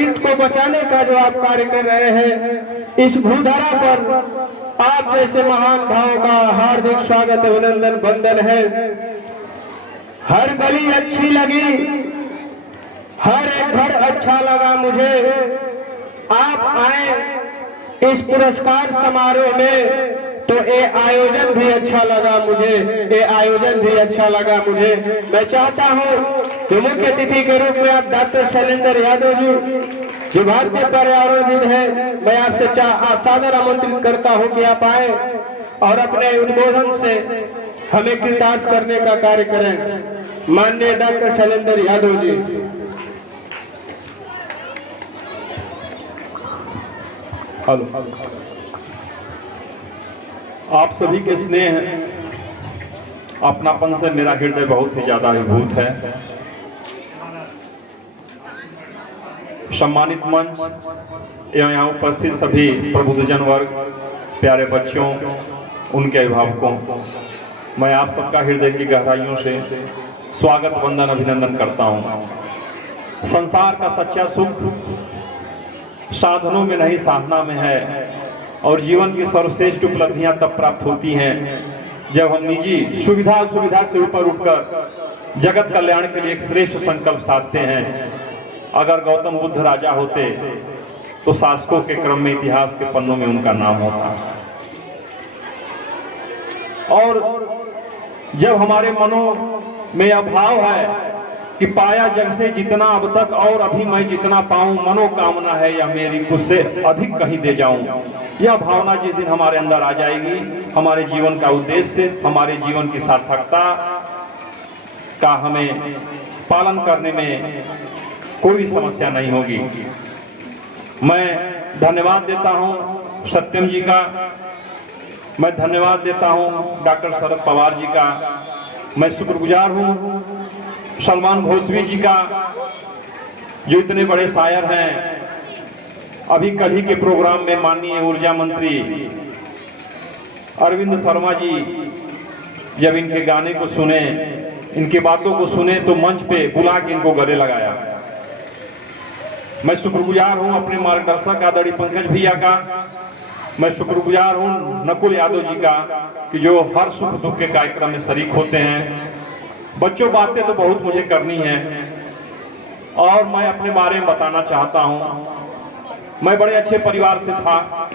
प्रकृति को बचाने का जो आप कार्य कर रहे हैं, इस भूधरा पर आप जैसे महान भाव का हार्दिक स्वागत अभिनंदन वंदन है। हर गली अच्छी लगी, हर एक घर अच्छा लगा मुझे। आप आए इस पुरस्कार समारोह में तो ये आयोजन भी अच्छा लगा मुझे, ये आयोजन भी अच्छा लगा मुझे। मैं चाहता हूँ कि मुख्य अतिथि के रूप में आप डॉक्टर शैलेंद्र यादव जी जो भारतीय पर्यावरणविद हैं, मैं आपसे सादर आमंत्रित करता हूँ कि आप आए और अपने उद्बोधन से हमें कृतार्थ करने का कार्य करें। माननीय डॉक्टर शैलेंद्र यादव जी। हेलो, आप सभी के स्नेह अपनापन से मेरा हृदय बहुत ही ज्यादा अभिभूत है। सम्मानित मंच एवं यहाँ उपस्थित सभी प्रबुद्धजन वर्ग, प्यारे बच्चों, उनके अभिभावकों, मैं आप सबका हृदय की गहराइयों से स्वागत वंदन अभिनंदन करता हूँ। संसार का सच्चा सुख साधनों में नहीं साधना में है, और जीवन की सर्वश्रेष्ठ उपलब्धियां तब प्राप्त होती हैं जब हम निजी सुविधा से ऊपर उठकर जगत कल्याण के लिए एक श्रेष्ठ संकल्प साधते हैं। अगर गौतम बुद्ध राजा होते तो शासकों के क्रम में इतिहास के पन्नों में उनका नाम होता। और जब हमारे मनों में यह भाव है कि पाया जग से जितना अब तक और अभी मैं जितना पाऊं, मनोकामना है या मेरी कुछ से अधिक कहीं दे जाऊं, यह भावना जिस दिन हमारे अंदर आ जाएगी, हमारे जीवन का उद्देश्य, हमारे जीवन की सार्थकता का हमें पालन करने में कोई समस्या नहीं होगी। मैं धन्यवाद देता हूं सत्यम जी का, मैं धन्यवाद देता हूं डॉक्टर शरद पवार जी का, मैं शुक्रगुजार हूं सलमान घोषवी जी का जो इतने बड़े शायर हैं। अभी कल ही के प्रोग्राम में माननीय ऊर्जा मंत्री अरविंद शर्मा जी जब इनके गाने को सुने, इनके बातों को सुने तो मंच पे बुला के इनको गले लगाया। मैं शुक्रगुजार हूं अपने मार्गदर्शक आदरणीय पंकज भैया का, मैं शुक्रगुजार हूं नकुल यादव जी का कि जो हर सुख दुख के कार्यक्रम में शरीक होते हैं। बच्चों, बातें तो बहुत मुझे करनी है और मैं अपने बारे में बताना चाहता हूं। मैं बड़े अच्छे परिवार से था।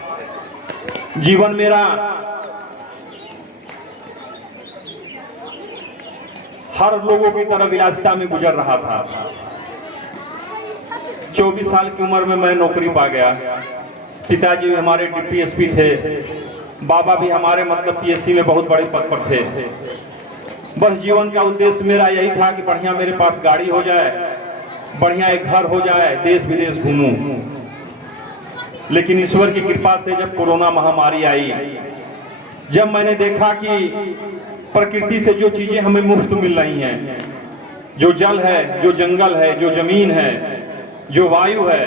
जीवन मेरा हर लोगों की तरह विलासिता में गुजर रहा था। 24 साल की उम्र में मैं नौकरी पा गया। पिताजी भी हमारे डीपीएसपी थे, बाबा भी हमारे मतलब पीएससी में बहुत बड़े पद पर थे। बस जीवन का उद्देश्य मेरा यही था कि बढ़िया मेरे पास गाड़ी हो जाए, बढ़िया एक घर हो जाए, देश विदेश घूमूं। लेकिन ईश्वर की कृपा से जब कोरोना महामारी आई, जब मैंने देखा कि प्रकृति से जो चीजें हमें मुफ्त मिल रही हैं, जो जल है, जो जंगल है, जो जमीन है, जो वायु है,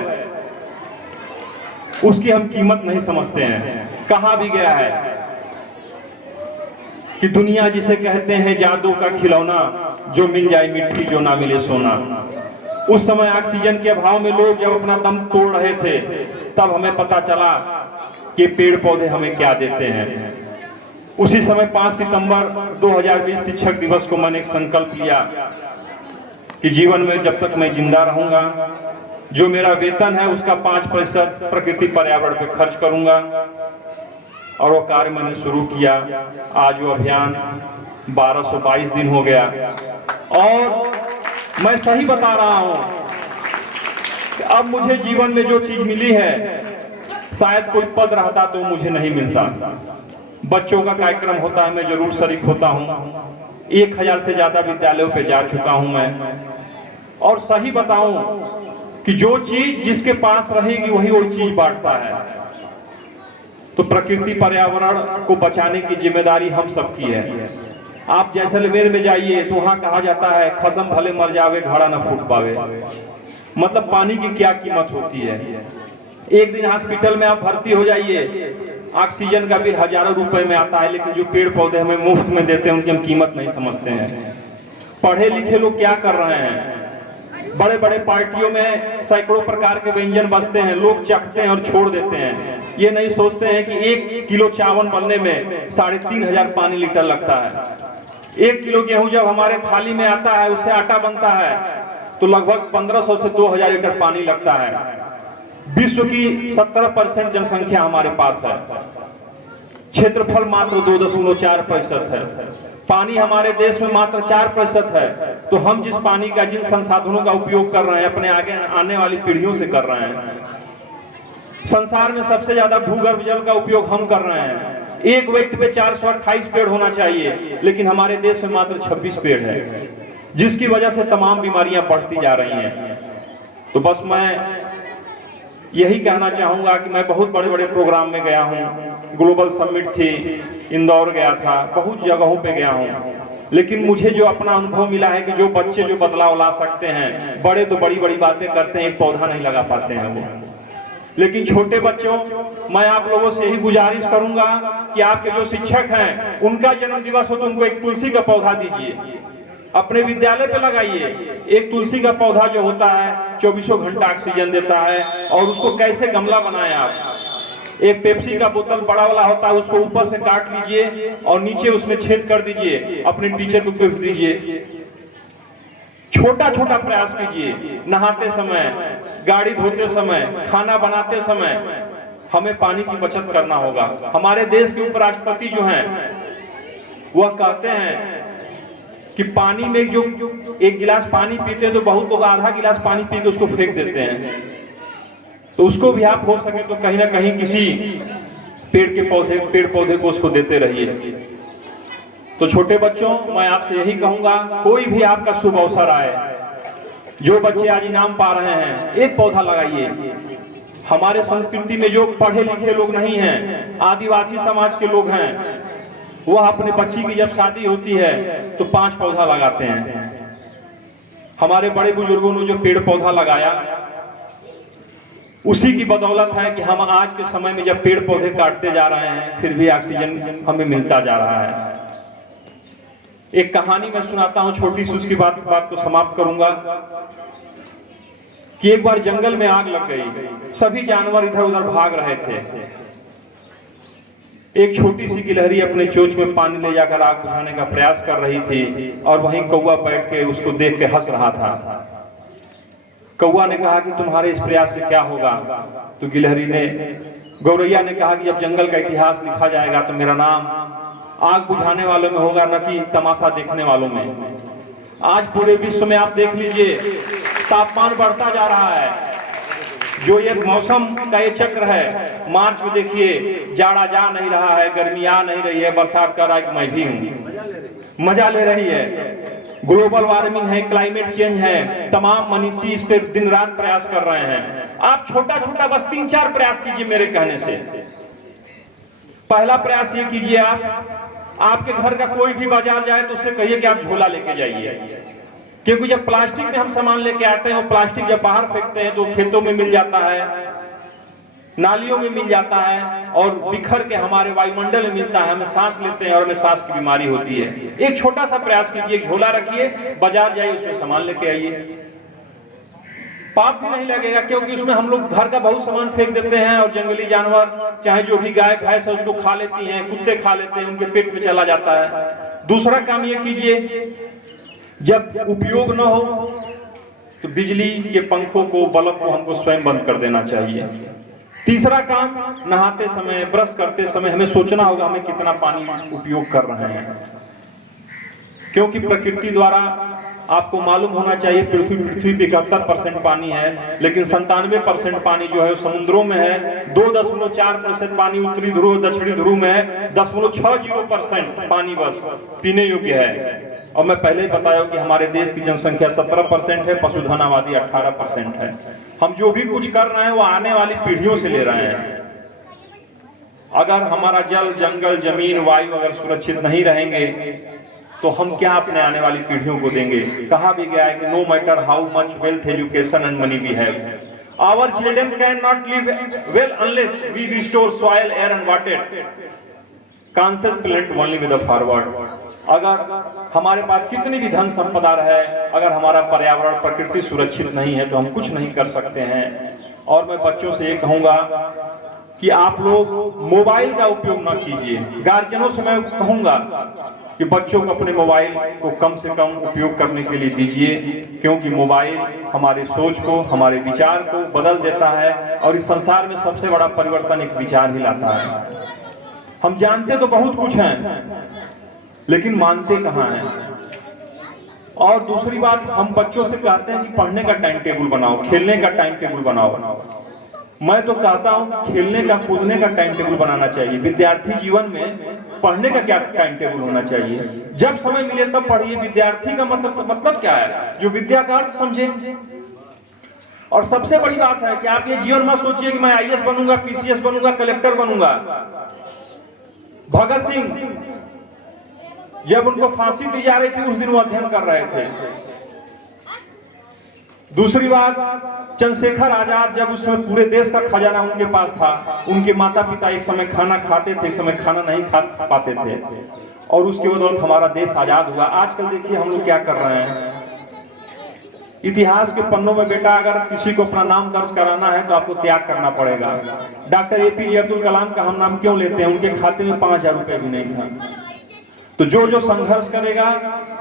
उसकी हम कीमत नहीं समझते हैं। कहा भी गया है कि दुनिया जिसे कहते हैं जादू का खिलौना, जो मिल जाए मिट्टी जो ना मिले सोना। उस समय ऑक्सीजन के अभाव में लोग जब अपना दम तोड़ रहे थे, तब हमें पता चला कि पेड़ पौधे हमें क्या देते हैं। उसी समय 5 सितंबर 2020 शिक्षक दिवस को मैंने एक संकल्प लिया कि जीवन में जब तक मैं जिंदा रहूंगा, जो मेरा वेतन है उसका 5% प्रकृति पर्यावरण पे खर्च करूंगा। और वो कार्य मैंने शुरू किया। आज वो अभियान 1222 दिन हो गया और मैं सही बता रहा हूं कि अब मुझे जीवन में जो चीज मिली है, शायद कोई पद रहता तो मुझे नहीं मिलता। बच्चों का कार्यक्रम होता है, मैं जरूर शरीक होता हूं। 1000 से ज्यादा विद्यालयों पे जा चुका हूं मैं। और सही बताऊं कि जो चीज जिसके पास रहेगी वही वो चीज बांटता है। तो प्रकृति पर्यावरण को बचाने की जिम्मेदारी हम सबकी है। आप जैसलमेर में जाइए तो वहां कहा जाता है खसम भले मर जावे घड़ा न फूट पावे। मतलब पानी की क्या कीमत होती है। एक दिन हॉस्पिटल में आप भर्ती हो जाइए, ऑक्सीजन का बिल हजारों रुपए में आता है, लेकिन जो पेड़ पौधे हमें मुफ्त में देते हैं उनकी हम कीमत नहीं समझते हैं। पढ़े लिखे लोग क्या कर रहे हैं, बड़े बड़े पार्टियों में सैकड़ों प्रकार के व्यंजन बसते हैं, लोग चखते हैं और छोड़ देते हैं। ये नहीं सोचते हैं कि 1 किलो चावल बनने में 3500 पानी लीटर लगता है। 1 किलो गेहूं जब हमारे थाली में आता है, उससे आटा बनता है, तो लगभग 1500 से 2000 लीटर पानी लगता है। विश्व की 70% जनसंख्या हमारे पास है, क्षेत्रफल मात्र 2.4% है, पानी हमारे देश में मात्र 4% है। तो हम जिस पानी का, जिन संसाधनों का उपयोग कर रहे हैं, अपने आगे आने वाली पीढ़ियों से कर रहे हैं। संसार में सबसे ज्यादा भूगर्भ जल का उपयोग हम कर रहे हैं। एक व्यक्ति पे 428 पेड़ होना चाहिए, लेकिन हमारे देश में मात्र 26 पेड़ है, जिसकी वजह से तमाम बीमारियां बढ़ती जा रही हैं। तो बस मैं यही कहना चाहूंगा कि मैं बहुत बड़े बड़े प्रोग्राम में गया हूं, ग्लोबल समिट थी, इंदौर गया था, बहुत जगहों पे गया हूं, लेकिन मुझे जो अपना अनुभव मिला है कि जो बच्चे जो बदलाव ला सकते हैं, बड़े तो बड़ी बड़ी बातें करते हैं, एक पौधा नहीं लगा पाते हैं वो। लेकिन छोटे बच्चों, मैं आप लोगों से यही गुजारिश करूंगा कि आपके जो शिक्षक हैं, उनका जन्म दिवस हो तो उनको एक तुलसी का पौधा दीजिए, अपने विद्यालय पे लगाइए। एक तुलसी का पौधा जो होता है 24 घंटा ऑक्सीजन देता है। और उसको कैसे गमला बनाएं आप, एक पेप्सी का बोतल बड़ा वाला होता है, उसको ऊपर से काट लीजिए और नीचे उसमें छेद कर दीजिए, अपने टीचर को गिफ्ट दीजिए। छोटा छोटा प्रयास कीजिए, नहाते समय, गाड़ी धोते समय, खाना बनाते समय हमें पानी की बचत करना होगा। हमारे देश के उपराष्ट्रपति जो हैं, वह कहते हैं कि पानी में जो 1 गिलास पानी पीते हैं तो बहुत लोग आधा गिलास पानी पी के उसको फेंक देते हैं। तो उसको भी आप हो सके तो कहीं ना कहीं किसी पेड़ पौधे को उसको देते रहिए। तो छोटे बच्चों, मैं आपसे यही कहूंगा, कोई भी आपका शुभ अवसर आए, जो बच्चे आज इनाम पा रहे हैं, एक पौधा लगाइए। हमारे संस्कृति में जो पढ़े लिखे लोग नहीं हैं, आदिवासी समाज के लोग हैं, वह अपने बच्ची की जब शादी होती है तो 5 पौधा लगाते हैं। हमारे बड़े बुजुर्गों ने जो पेड़ पौधा लगाया, उसी की बदौलत है कि हम आज के समय में जब पेड़ पौधे काटते जा रहे हैं, फिर भी ऑक्सीजन हमें मिलता जा रहा है। एक कहानी मैं सुनाता हूं छोटी सी, उसकी बात को समाप्त करूंगा। कि एक बार जंगल में आग लग गई, सभी जानवर इधर उधर भाग रहे थे। एक छोटी सी गिलहरी अपने चोंच में पानी ले जाकर आग बुझाने का प्रयास कर रही थी, और वहीं कौवा बैठ के उसको देख के हंस रहा था। कौवा ने कहा कि तुम्हारे इस प्रयास से क्या होगा? तो गिलहरी ने, गौरैया ने कहा कि जब जंगल का इतिहास लिखा जाएगा तो मेरा नाम आग बुझाने वालों में होगा, न कि तमाशा देखने वालों में। आज पूरे विश्व में आप देख लीजिए, तापमान बढ़ता जा रहा है। जो ये मौसम का ये चक्र है, मार्च में देखिए जाड़ा जा नहीं रहा है, गर्मी आ नहीं रही है, बरसात का रात मैं भी हूँ, मजा ले रही है। ग्लोबल वार्मिंग है, क्लाइमेट चेंज है, तमाम मनीषी इस पे दिन रात प्रयास कर रहे हैं। आप छोटा छोटा बस 3-4 प्रयास कीजिए मेरे कहने से। पहला प्रयास ये कीजिए, आपके घर का कोई भी बाजार जाए तो उससे कहिए कि आप झोला लेके जाइए, क्योंकि जब प्लास्टिक में हम सामान लेके आते हैं, वो प्लास्टिक जब बाहर फेंकते हैं तो खेतों में मिल जाता है, नालियों में मिल जाता है, और बिखर के हमारे वायुमंडल में मिलता है, हमें सांस लेते हैं और हमें सांस की बीमारी होती है। एक छोटा सा प्रयास कीजिए, एक झोला रखिए, बाजार जाइए, उसमें सामान लेके आइए। पाप भी नहीं लगेगा, क्योंकि उसमें हम लोग घर का बहुत सामान फेंक देते हैं और जंगली जानवर, चाहे जो भी गाय भैंस है, उसको खा लेती हैं, कुत्ते खा लेते हैं, उनके पेट में चला जाता है। दूसरा काम ये कीजिए, जब उपयोग न हो तो बिजली के पंखों को, बल्ब को हमको स्वयं बंद कर देना चाहिए। तीसरा काम, नहाते समय, ब्रश करते समय हमें सोचना होगा हमें कितना पानी उपयोग कर रहे हैं, क्योंकि प्रकृति द्वारा आपको मालूम होना चाहिए पृथ्वी पे 71% पानी है, लेकिन 97% पानी जो है समुद्रों में है। 2.4% पानी उत्तरी ध्रुव दक्षिणी ध्रुव में है। 0.60% पानी बस पीने योग्य है। और मैं पहले ही बताया कि हमारे देश की जनसंख्या 17% है, पशुधन आबादी 18% है। हम जो भी कुछ कर रहे हैं वो आने वाली पीढ़ियों से ले रहे हैं। अगर हमारा जल, जंगल, जमीन, वायु अगर सुरक्षित नहीं रहेंगे तो हम क्या अपने आने वाली पीढ़ियों को देंगे? कहा भी गया है कि no matter how much wealth, education and money we have, our children can not live well unless we restore soil, air and water, conscious plant only with the forward. अगर हमारे पास कितनी भी धन संपदा रहे, अगर हमारा पर्यावरण प्रकृति सुरक्षित नहीं है तो हम कुछ नहीं कर सकते हैं। और मैं बच्चों से ये कहूँगा कि आप लोग मोबाइल का उपयोग न कीजिए। गार्जियनों से मैं कहूँगा कि बच्चों को अपने मोबाइल को कम से कम उपयोग करने के लिए दीजिए, क्योंकि मोबाइल हमारे सोच को, हमारे विचार को बदल देता है और इस संसार में सबसे बड़ा परिवर्तन एक विचार ही लाता है। हम जानते तो बहुत कुछ हैं लेकिन मानते कहाँ हैं। और दूसरी बात, हम बच्चों से कहते हैं कि पढ़ने का टाइम टेबल बनाओ, खेलने का टाइम टेबल बनाओ। मैं तो कहता हूँ खेलने का, कूदने का टाइम टेबल बनाना चाहिए। विद्यार्थी जीवन में पढ़ने का क्या टाइम टेबल होना चाहिए? जब समय मिले तब पढ़िए। विद्यार्थी का मतलब क्या है? जो विद्या का अर्थ समझे। और सबसे बड़ी बात है कि आप ये जीवन मत सोचिए कि मैं आईएएस बनूंगा, पीसीएस बनूंगा, कलेक्टर बनूंगा। भगत सिंह जब उनको फांसी दी जा रही थी उस दिन वो अध्ययन कर रहे थे। दूसरी बात, चंद्रशेखर आजाद जब उस समय पूरे देश का खजाना उनके पास था, उनके माता पिता एक समय खाना खाते थे, एक समय खाना नहीं खा पाते थे और उसकी बदौलत हमारा देश आजाद हुआ। आजकल देखिए हम लोग क्या कर रहे हैं। इतिहास के पन्नों में बेटा अगर किसी को अपना नाम दर्ज कराना है तो आपको त्याग करना पड़ेगा। डॉक्टर एपीजे अब्दुल कलाम का हम नाम क्यों लेते हैं? उनके खाते में 5,000 रुपए भी नहीं था। तो जो संघर्ष करेगा,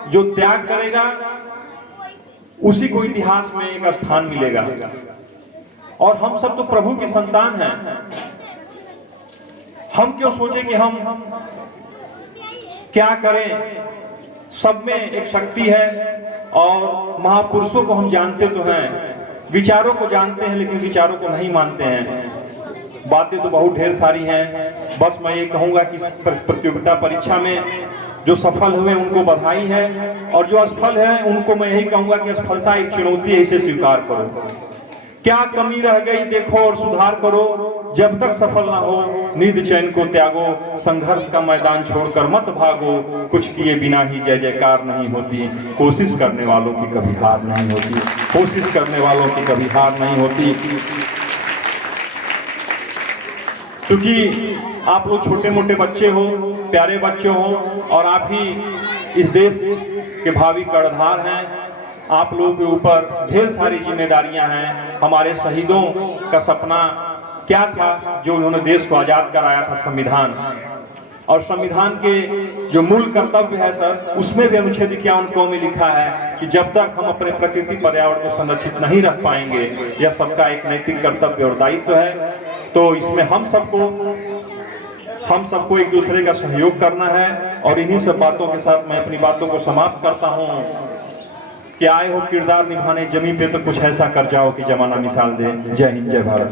जो त्याग करेगा, उसी को इतिहास में एक स्थान मिलेगा। और हम सब तो प्रभु की संतान हैं। हम क्यों सोचे कि हम क्या करें? सब में एक शक्ति है और महापुरुषों को हम जानते तो हैं, विचारों को जानते हैं लेकिन विचारों को नहीं मानते हैं। बातें तो बहुत ढेर सारी हैं। बस मैं ये कहूंगा कि प्रतियोगिता परीक्षा में जो सफल हुए उनको बधाई है और जो असफल है उनको मैं यही कहूंगा कि असफलता एक चुनौती है, इसे स्वीकार करो। क्या कमी रह गई देखो और सुधार करो। जब तक सफल ना हो नींद चैन को त्यागो। संघर्ष का मैदान छोड़कर मत भागो। कुछ किए बिना ही जय जयकार नहीं होती। कोशिश करने वालों की कभी हार नहीं होती। कोशिश करने वालों की कभी हार नहीं होती। चूंकि आप लोग छोटे मोटे बच्चे हो, प्यारे बच्चे हो और आप ही इस देश के भावी कर्णधार हैं। आप लोगों के ऊपर ढेर सारी जिम्मेदारियां हैं। हमारे शहीदों का सपना क्या था जो उन्होंने देश को आजाद कराया था? संविधान। और संविधान के जो मूल कर्तव्य है सर, उसमें भी अनुच्छेद 51 में लिखा है कि जब तक हम अपने प्रकृति पर्यावरण को संरक्षित नहीं रख पाएंगे, यह सबका एक नैतिक कर्तव्य और दायित्व है। तो इसमें हम सबको एक दूसरे का सहयोग करना है। और इन्हीं सब बातों के साथ मैं अपनी बातों को समाप्त करता हूँ कि आए हो किरदार निभाने जमीन पे तो कुछ ऐसा कर जाओ कि जमाना मिसाल दे। जय हिंद, जय भारत।